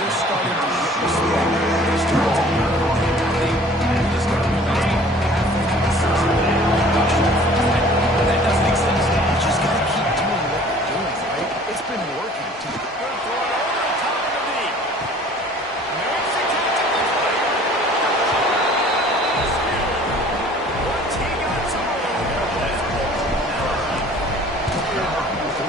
they're starting to get the swing. They're starting to move. I think we just got to realize halfway through the season that that doesn't exist. You just got to keep doing what you're doing, right? It's been working, too. Good throw it over the top of the knee. Makes the catch at the plate. Once he got some of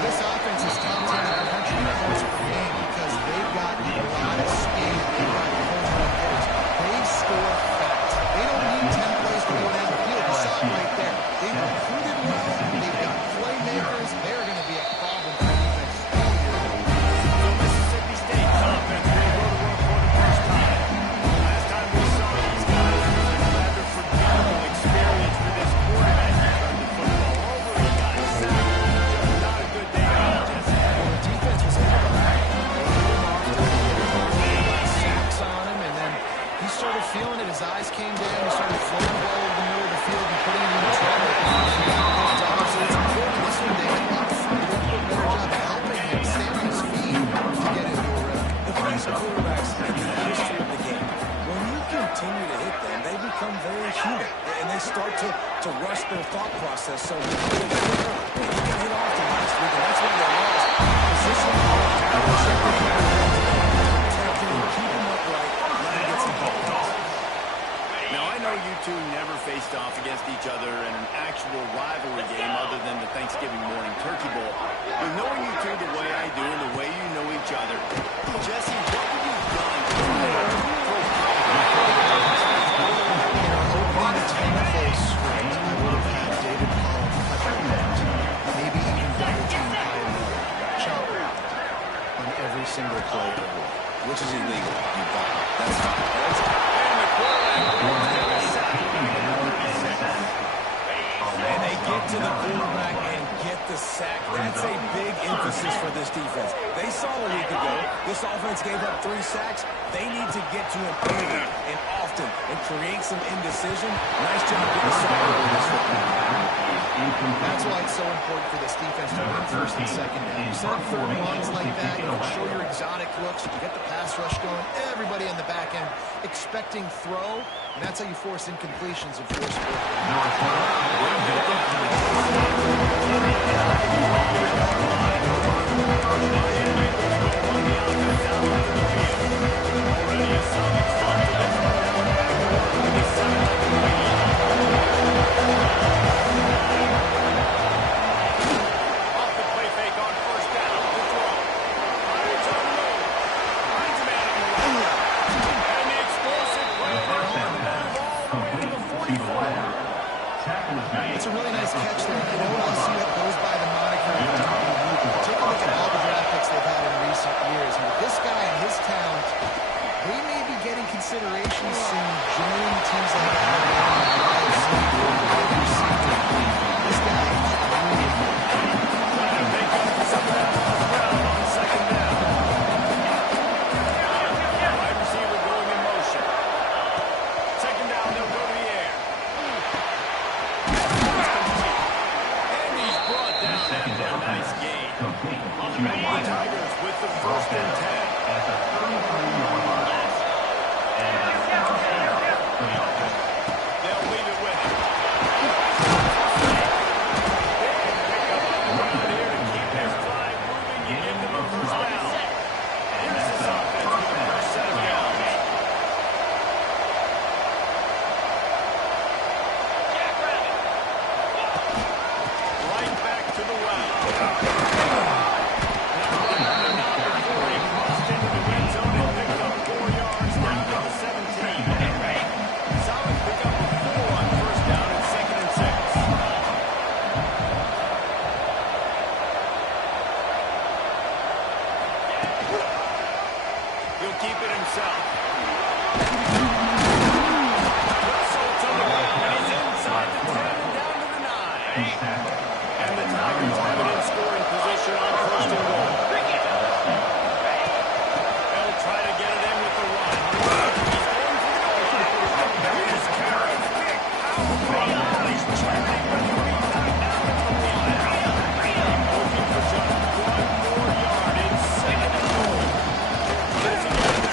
this offense is top 10 in the country in points per game because they've got a lot of speed. They've got home run hitters. They score fast. They don't need 10 plays to go down the field. You saw it right there. They've recruited well. They've got playmakers. They're going to be a problem for defense all year long. So Mississippi State's offense will go to work for the first time. Last time we saw these guys, it was a rather forgettable experience for this quarterback. He turned the football over. He got sacked. Just not a good day at all, Jesse. Well, the defense was able to back him. They hit him off the sacks on him, and then he started feeling it. His eyes came down. He started throwing the ball over the middle of the field and putting it in the trouble. He got picked off, so it's important. This one, they had a lot of fun. They did a better job of helping him stay on his feet to get into a rhythm. The best quarterbacks in the history of the game, when you continue to hit them, they become very human, and they start to rush their thought process. So you got hit off the last week, and that's why they lost. Position, protecting him, keep him upright, let him get some balls. Now, I know you two never faced off against each other in an actual rivalry game other than the Thanksgiving morning Turkey Bowl. But knowing you two the way I do and the way you know each other, Jesse, what would you have done to I would have had David Powell cut that out. Maybe even double team Chopper on every single play. Which is illegal. You got it. That's fine. And they get to the quarterback and get the sack. That's a big emphasis for this defense. They saw a week ago, this offense gave up 3 sacks. They need to get to him early and often and create some indecision. Nice job getting the sack over this football. That's why it's so important for this defense to win first and second down. You set up third runs like that, you can show your exotic looks, you can get the pass rush going, everybody on the back end expecting throw, and that's how you force incompletions and force It's a really nice catch there. You know, LSU goes by the moniker. Take a look at all the draft picks they've had in recent years. And with this guy and his talent, they may be getting consideration soon, joining teams like Alabama, this guy is really good. on second down. Wide receiver going in motion. Second down, they'll go to the air. And he's brought down after a nice gain. The Tigers with the first and 10. They'll leave it with him. Big pickup on the ground here to keep this drive moving and give them a first down. Here's this offense with the first set of downs. Right back to the well. He crossed into the red zone and picked up 4 yards down to the 17. Solid pickup of 4 on first down and second and 6. He'll keep it himself. Russell to the ground, and he's inside the 10 and down to the 9. And the Tigers have it in scoring position on first and goal. They'll try to get it in with the run. He's going for the goal. Here's Carroll's kick. He's turning with the rebound down at the line. Looking for just 1 more yard in second and goal. Does he get it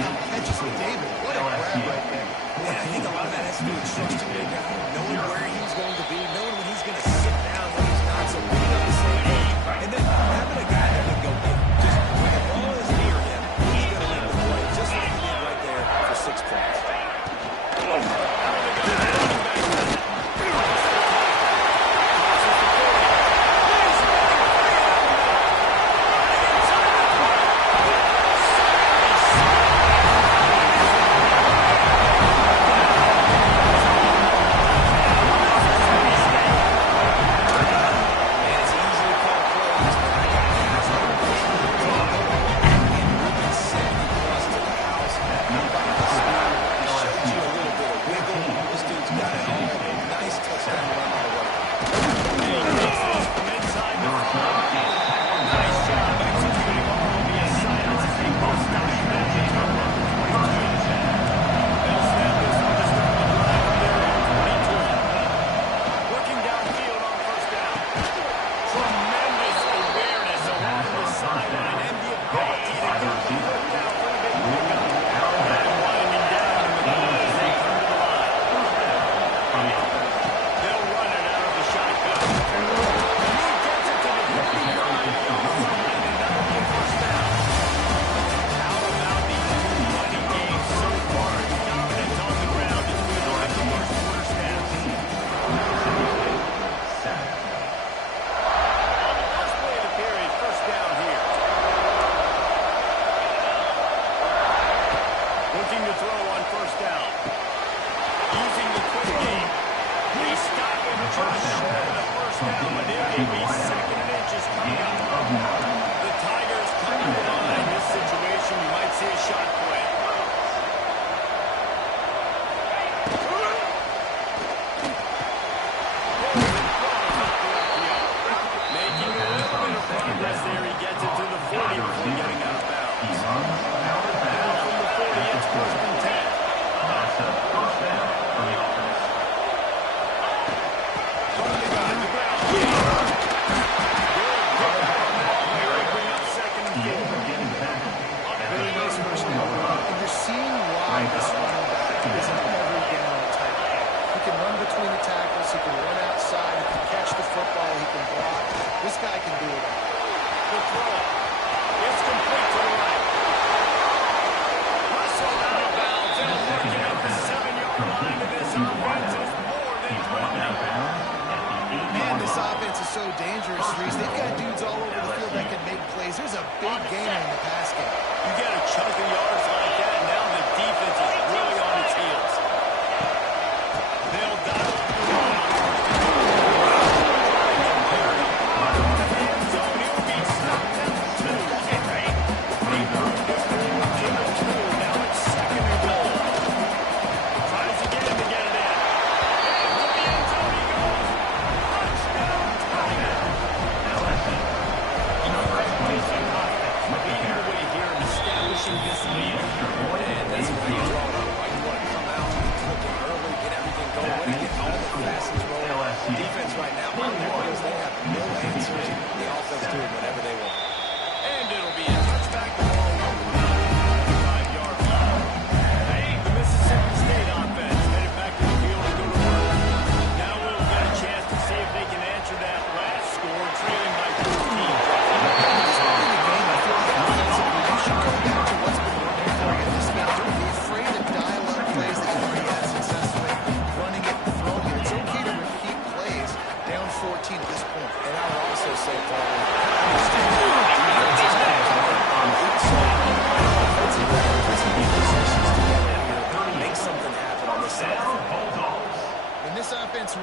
tough catches with David. What a grab right there. And I think a lot of that has to do with trusting your guy, knowing where he's going to be, knowing when he's going to sit down, when he's not, so being on the same page. And then having a guy that can go get it. Just when the ball is near him, he's going to lead the play, just like he did right there for 6 points.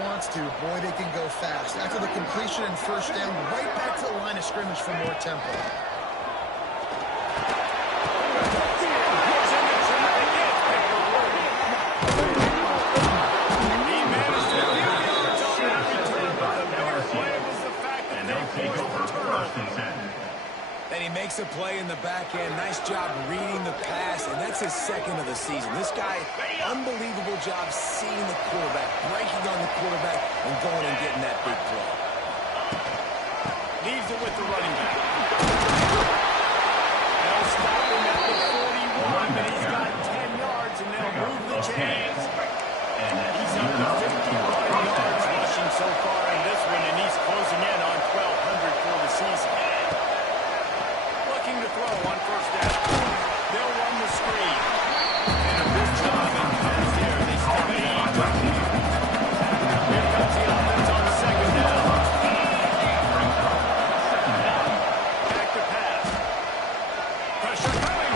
Wants to, boy, they can go fast. After the completion and first down, right back to the line of scrimmage for more tempo. And he makes a play in the back end. Nice job reading the pass, and that's his second of the season. This guy, unbelievable job seeing the quarterback, breaking on the quarterback, and going and getting that big play. Leaves it with the running back. They'll stop him at the 41, but he's got a chance. He's up to 51 yards rushing so far in this one, and he's closing in on 1,200 for the season. Looking to throw on first down. They'll run the screen. And a good job in pass here. They stop it. Here comes the offense on second down. Back to pass. Pressure coming.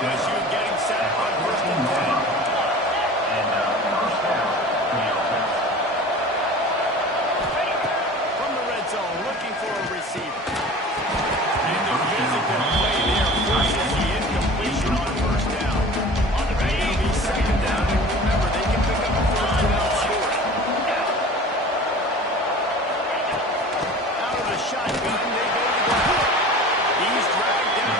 LSU getting set on first and 10. From the red zone, looking for a receiver. And the physical play there forces the incompletion on first down. On the right, it'll be second down. And remember, they can pick up a first down short. Out of the shotgun, they go to the ground. He's dragged down.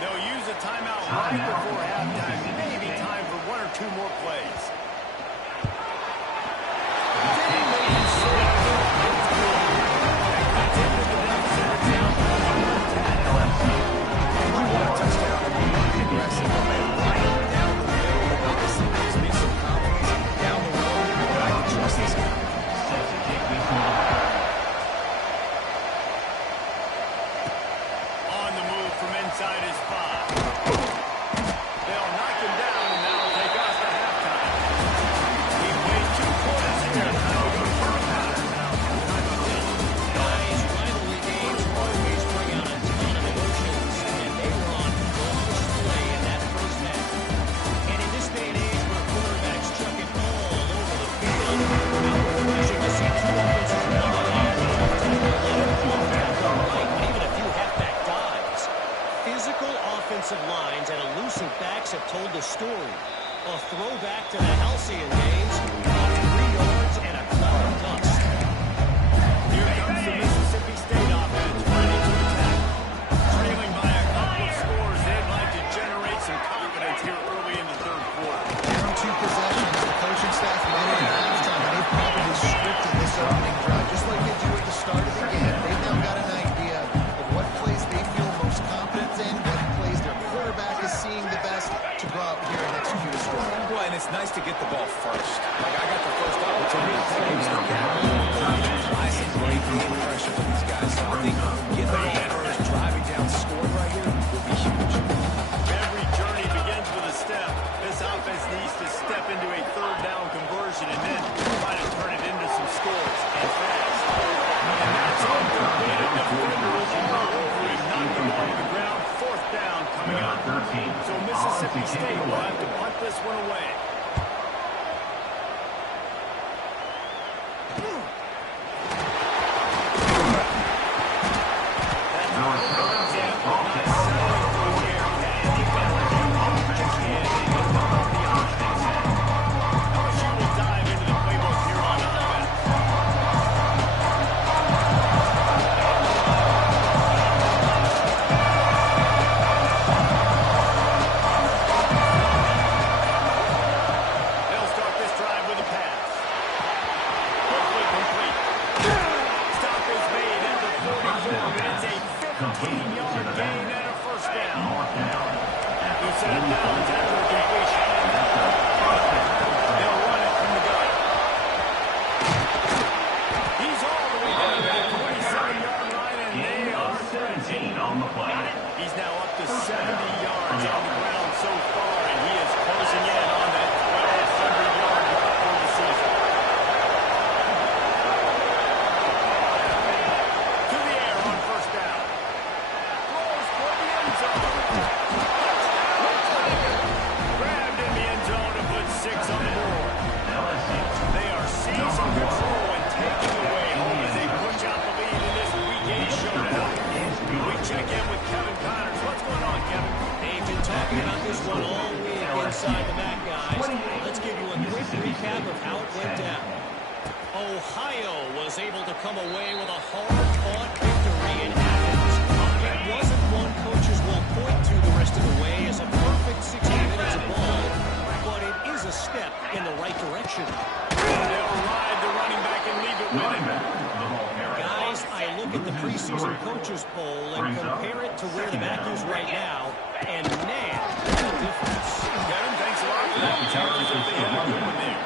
They'll use a timeout right before halftime. Maybe time for one or two more plays. On the move from inside his 5. They'll knock him down, and that'll take us to halftime. We played 2 quarters here. Now we go to third quarter. Guys, rivalry games always bring out a ton of emotions, and they were on full display in that first half. And in this day and age, where quarterbacks chuck it all over the field, how refreshing to see 2 offensive linemen even a few halfback dives. Physical offensive lines and elusive backs have told the story. A throwback to the halcyon days, 3 yards and a cloud of dust. Here comes the Mississippi State offense, ready to attack. Trailing by a couple of scores, they'd like to generate some confidence here early in the third quarter. Down 2 possessions, the coaching staff made it at halftime, and they've probably scripted this opening drive. Just like they do at the start of the game, they've now got an idea of what plays they feel most confident in, what plays their quarterback is seeing the best to go out here and execute a score. Well, and it's nice to get the ball first. Like, I got the first opportunity to close the gap. I see great pressure for these guys, so I think getting the first driving down score right here will be huge. Every journey begins with a step. This offense needs to step into a third down conversion and then try to turn it into some scores and fast. And that's incomplete. The defender will be all over him, knocked him off the ground. Fourth down coming up. So Mississippi State will have to punt this one away. LSU will dive into the playbook here on offense. They'll start this drive with a pass. Quickly complete. Stop is made at the 44. It's a 15-yard gain and a first down. They'll set it down after the completion. They'll run it from the gun. He's all the way down to the 27-yard line, and they are 17 on the play. He's now up to 70 yards on the ground so far, and he is closing in on that 1,200-yard mark for the season. To the air on first down. Throws for the end zone. Grabbed in the end zone to put 6 on the board. They are seizing control and taking away home as they push out the lead in this Week 8 showdown. We check in with Kevin Connors. What's going on, Kevin? They've been talking about this one all week inside the back, guys. Let's give you a quick recap of how it went down. Ohio was able to come away with a hard-fought victory in Athens. It wasn't one coaches will point to the rest of the way as a perfect 60 minutes of ball, but it is a step in the right direction. They'll ride the running back and leave it with him. Guys, I look at the preseason coaches poll and compare it to where the back is right now, and man, what a difference. Kevin, thanks a lot for that. Chargers, if they have a good one there.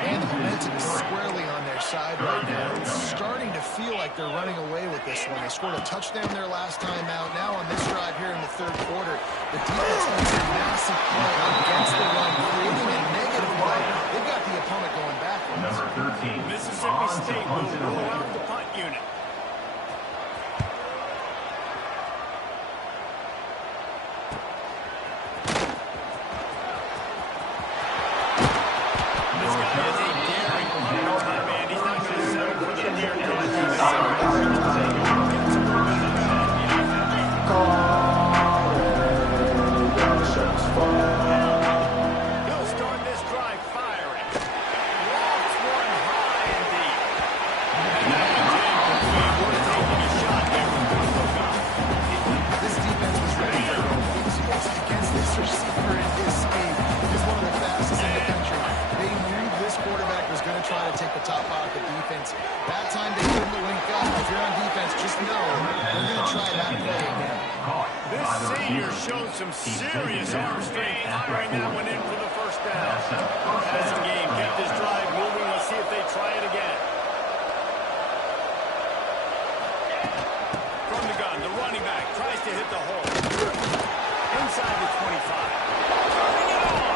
And the momentum is squarely on their side right now. It's starting to feel like they're running away with this one. They scored a touchdown their last time out. Now on this drive here in the third quarter, the defense makes a massive play against the run, creating a negative play. They've got the opponent going backwards. Number 13. Mississippi State will roll out the punt unit. This guy is a daring punter, man. He's not going to settle for the near He'll start this drive firing. Lofts one high and deep. And that one's incomplete. some serious arm strength firing that one in for the first down. Passing game kept this drive moving. Let's see if they try it again. From the gun, the running back tries to hit the hole. Inside the 25. Turning it on.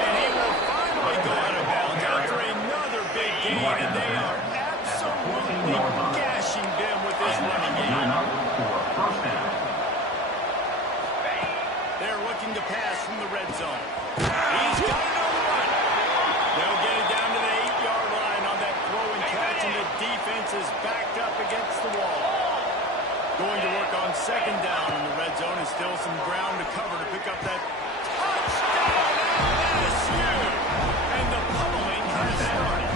And he will finally go out of bounds after another big gain. And they are absolutely gashing them with this running game. They're looking to pass from the red zone. He's got it on the run. They'll get it down to the 8-yard line on that throw and catch, and the defense is backed up against the wall. Going to work on second down in the red zone, and still some ground to cover to pick up that touchdown LSU. And the pummeling has started.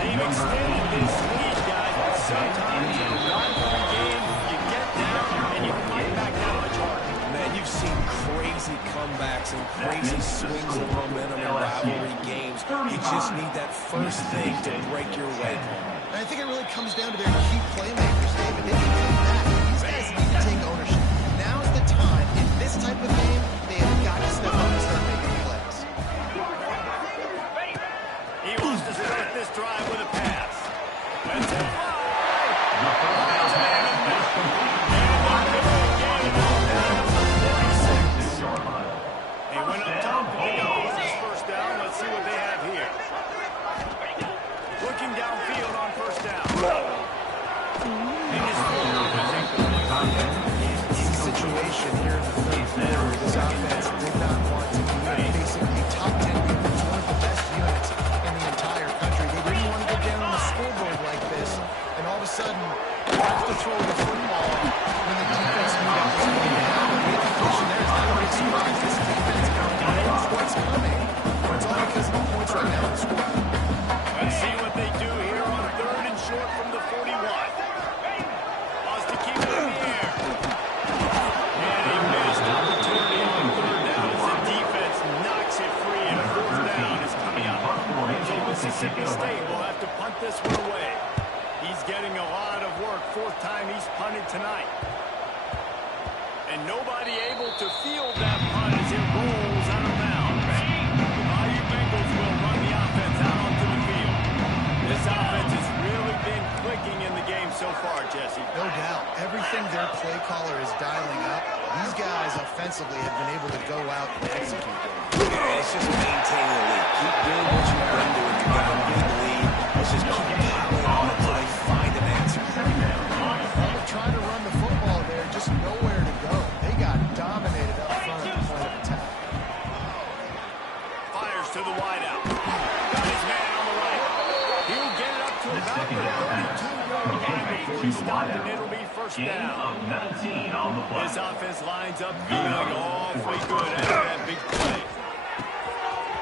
They've extended this lead, guys, but sometimes in a rivalry game, you get down and you fight back that much harder. Man, you've seen crazy comebacks and crazy swings of momentum in rivalry games. You just need that first thing to break your way home. And I think it really comes down to their key playmakers, David. They can come back. These guys need to take ownership. Now is the time. In this type of game, they have got to step up and start making plays. He wants to start this drive with a pass. Let's fly. He went up top to pick up his first down. Let's see what they have here. Looking downfield on first down. Situation here in the third quarter, this offense did not want to be basically top 10 units, one of the best units in the entire country. They didn't want to go down on the scoreboard like this, and all of a sudden, have to throw the football when the defense knew that was going to happen. The indication there is not a big surprise. This defense knows what's coming. It's all because of the points right now in the score. Let's see what they do here on third and short from the 41. Wants to keep it in the air. And a missed opportunity on third down as the defense knocks it free, and fourth down is coming up. So Mississippi State will have to punt this one away. He's getting a lot of work. Fourth time he's punted tonight. And nobody able to field that punt as it rolls out of bounds. The Bayou Bengals will run the offense out onto the field. This offense has really been clicking in the game so far, Jesse. No doubt. Everything their play caller is dialing up, these guys offensively have been able to go out and execute. Yeah, it's just maintaining the lead. Keep doing what you've been doing. You got a big lead. Let's just keep piling on until they find an answer. They're trying to run the football there, just nowhere to go. They got dominated up front at the point of attack. Fires to the wideout. Got his man on the right. He'll get it up to about the 32-yard line before he stopped, and it'll be first down. This offense lines up feeling awfully good after that big play.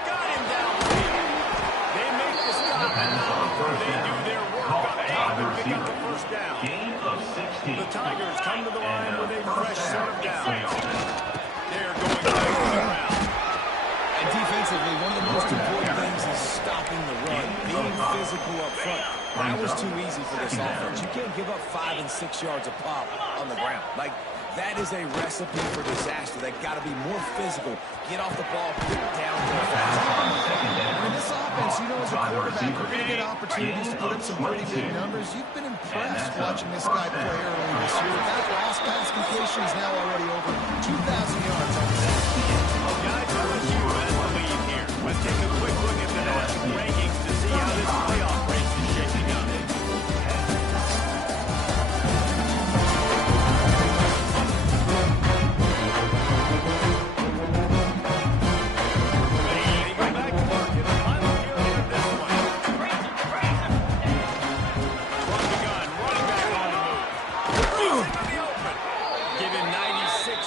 Got him downfield. They make the stop, and now before they do their work up top and pick up the first down. The Tigers come to the line with a fresh set of downs. They're going back to the ground. And defensively, one of the most important things is stopping the run, being physical up front. That was too easy for this offense. You can't give up 5 and 6 yards a pop on the ground. Like, that is a recipe for disaster. They got to be more physical, get off the ball, get down more fast. In this offense, you know, as a quarterback, you're going to get opportunities to put up some pretty big numbers. You've been impressed watching this guy play early this year. That last pass completion is now already over 2,000 yards on the season. Guys, LSU has the lead here. Let's take a quick look at the national rankings to see how this playoff race is shaping up.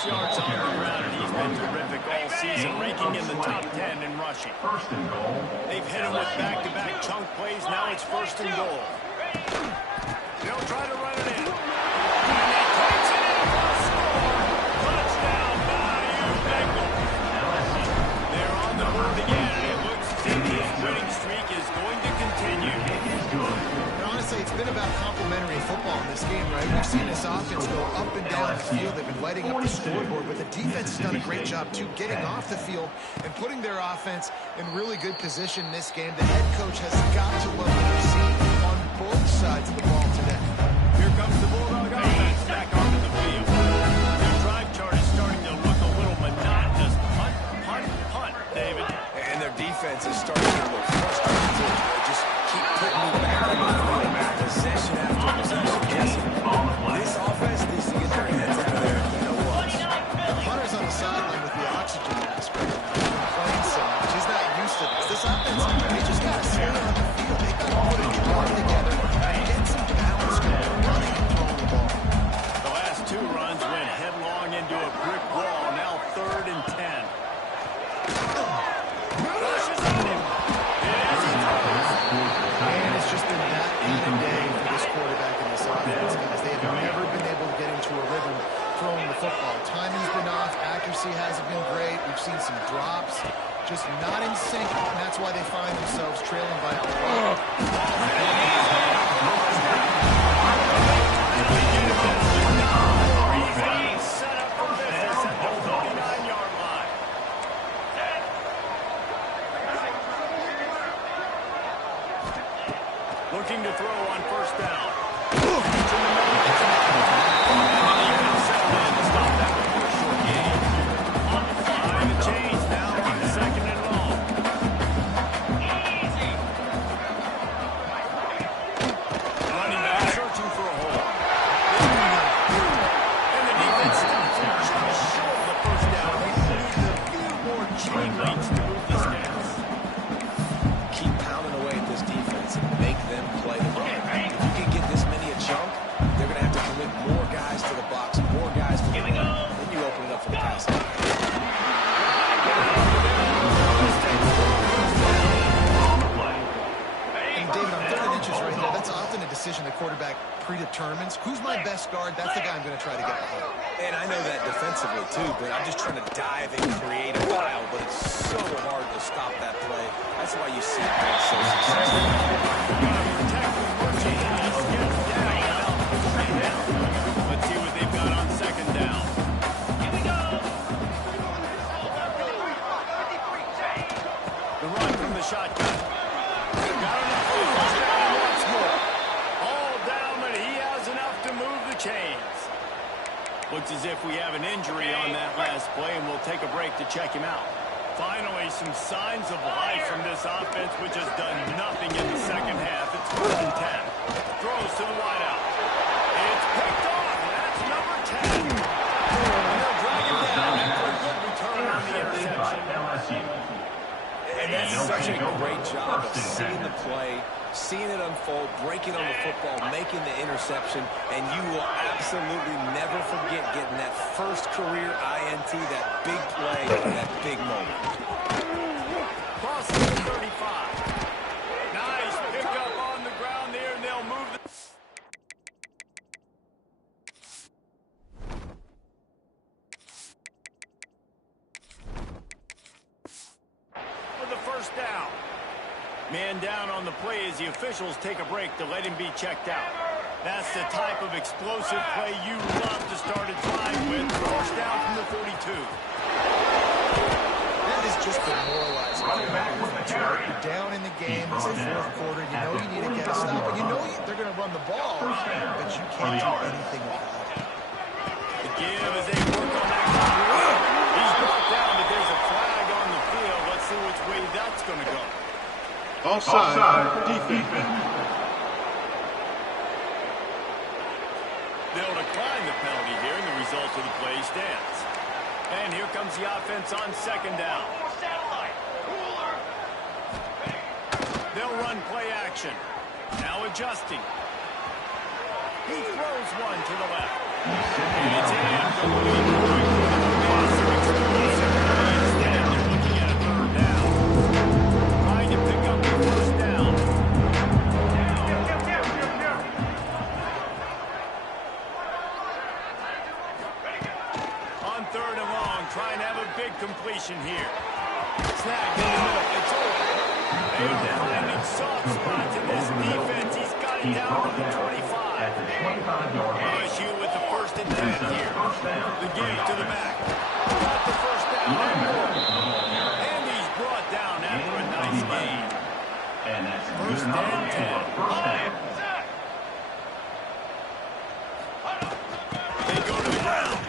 Yards on the ground, and he's been terrific all season, ranking in the top 10 in rushing. First and goal. They've hit him with back-to-back chunk plays. Now it's first and goal. They'll try to run it in. And he takes it in for a score. Touchdown, Bayou Bengals. They're on the move again, and it looks as if his winning streak is going to continue. And honestly, it's been about complementary football in this game, right? We've seen this offense go up and down the field. They've been lighting up the scoreboard, but the defense has done a great job, too, getting off the field and putting their offense in really good position in this game. The head coach has got to love what we've seen on both sides of the ball today. Here comes the Bulldog offense back onto the field. Their drive chart is starting to look a little monotonous. Punt, punt, punt, David. And their defense is starting to get a little frustrated, too. They just keep putting me back on the field, possession after possession. Jesse, this offense needs to get their heads out of there. You know what? The punter's on the sideline with the oxygen mask right now. He's been playing so much. He's not used to this. This offense, they just got to stay on the field. They got to put it all together and get some balance going, running and throwing the ball. The last two runs went headlong into a brick wall. Now 3rd and 10. Rushes on him. And it's just been that kind of day for this quarterback and this offense, guys. They have never been able to get into a rhythm throwing the football. Timing's been off. Accuracy hasn't been great. We've seen some drops. Just not in sync, and that's why they find themselves trailing by a lot. Set up for business at the 49-yard line. Looking to throw on 1st down. Stop that before a short game. Behind the chains now on 2nd and long. Running back searching for a hole. And the defense stops him just short of the 1st down. They need a few more chain links to move the stats. Keep pounding away at this defense and make them play the run. If you can get this many a chunk, they're going to have to commit more guys to the box, more guys to the run. Then you open it up for the passing. And David, on 3rd and inches right there, that's often a decision the quarterback predetermines. Who's my best guard? That's the guy I'm going to try to get behind. And I know that defensively, too, but I'm just trying to dive and create a pile, but it's so hard to stop that play. That's why you see it being so successful. Let's see what they've got on 2nd down. The run from the shotgun. Got enough for the 1st down once more. All down, but he has enough to move the chains. Looks as if we have an injury on that last play, and we'll take a break to check him out. Finally, some signs of life from this offense, which has done nothing in the 2nd half. It's 1st and 10. Throws to the wideout. It's picked off. That's number 10. They'll drag him down after a good return on the interception. And that's such a great job of seeing the play, seeing it unfold, breaking on the football, making the interception, and you will absolutely never forget getting that first career INT, that big play, that big moment. Crosses the 35. Nice pickup on the ground there, and they'll move the... For the 1st down. Man down on the play as the officials take a break to let him be checked out. That's the type of explosive play you love to start a drive with. 1st down from the 42. That is just demoralizing. You're down in the game. It's the 4th quarter. You know you need to get a stop. And you know they're going to run the ball, but you can't do anything about it. The give as they work on that. He's brought down, but there's a flag on the field. Let's see which way that's going to go. Offside, defense. They'll decline the penalty here, and the result of the play stands. And here comes the offense on 2nd down. They'll run play action. Now adjusting. He throws one to the left. And it's incomplete. Instead, they're looking at a 3rd down. Trying to pick up the 1st down. On 3rd and long, trying to have a big completion here. Snag in the middle. It's over. They're finding soft spots in this defense. He's got brought it down to the 25. At the 25-yard line. LSU with the first and 10 here. The give to the back. Got the first down. And he's brought down after a nice gain. And that's First and 10. First down. They go to the ground.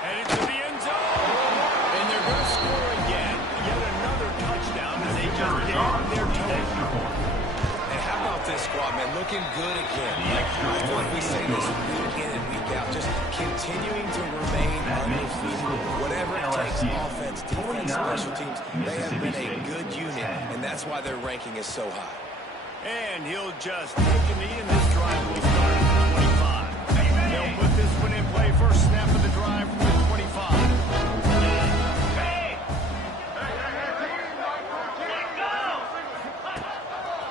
Headed to the end zone. And they're going to score again. Yet another touchdown as they just gained their total. And how about this squad, man? Looking good again. I feel like we say this week in and week out. Just continuing to remain undefeated. Whatever it takes, offense, defense, special teams, they have been a good unit, and that's why their ranking is so high. And he'll just take a knee, and this drive will start at the 25. They'll put this one in play. First snap of the drive from the 25.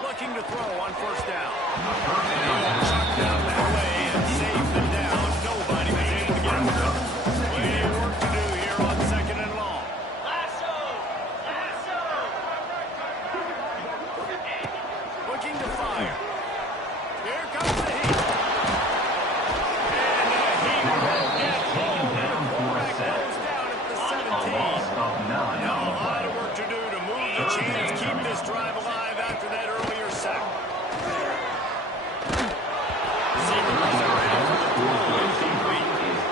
Looking to throw on first down. And he'll chuck down that way and save the down. Nobody was able to get him done. Plenty of work to do here on second and long. Looking to fire. Here comes the heat. And the heat will get home. The quarterback goes down at the 17. Now a lot of work to do to move the chains, keep this drive alive after that earlier sack. Receivers are ready for the throw.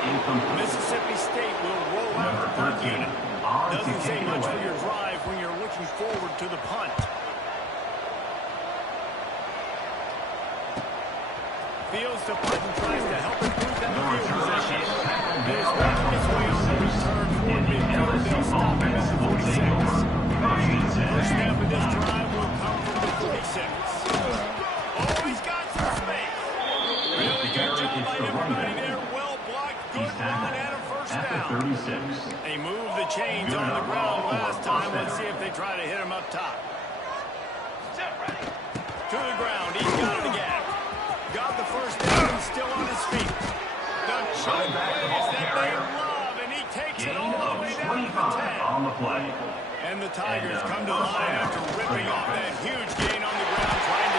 Incomplete. Mississippi State will roll out the punt unit. Doesn't say much for your drive when you're looking forward to the punt. Fields to punt and tries to help improve that field position. He's working his way on the return for midfield. They'll stop him at the 46. First snap of this drive will come from the 46. Oh, he's got some space. Really good job by everybody there. Well blocked. Good run and a first down. They moved the chains on the ground last time. Let's see if they try to hit him up top. To the ground. He's got it again. Got the first down and still on his feet. The chunk plays that they love, and he takes it all the way down to the 10. On the play. And the Tigers come to the line after ripping off that huge gain on the ground, trying to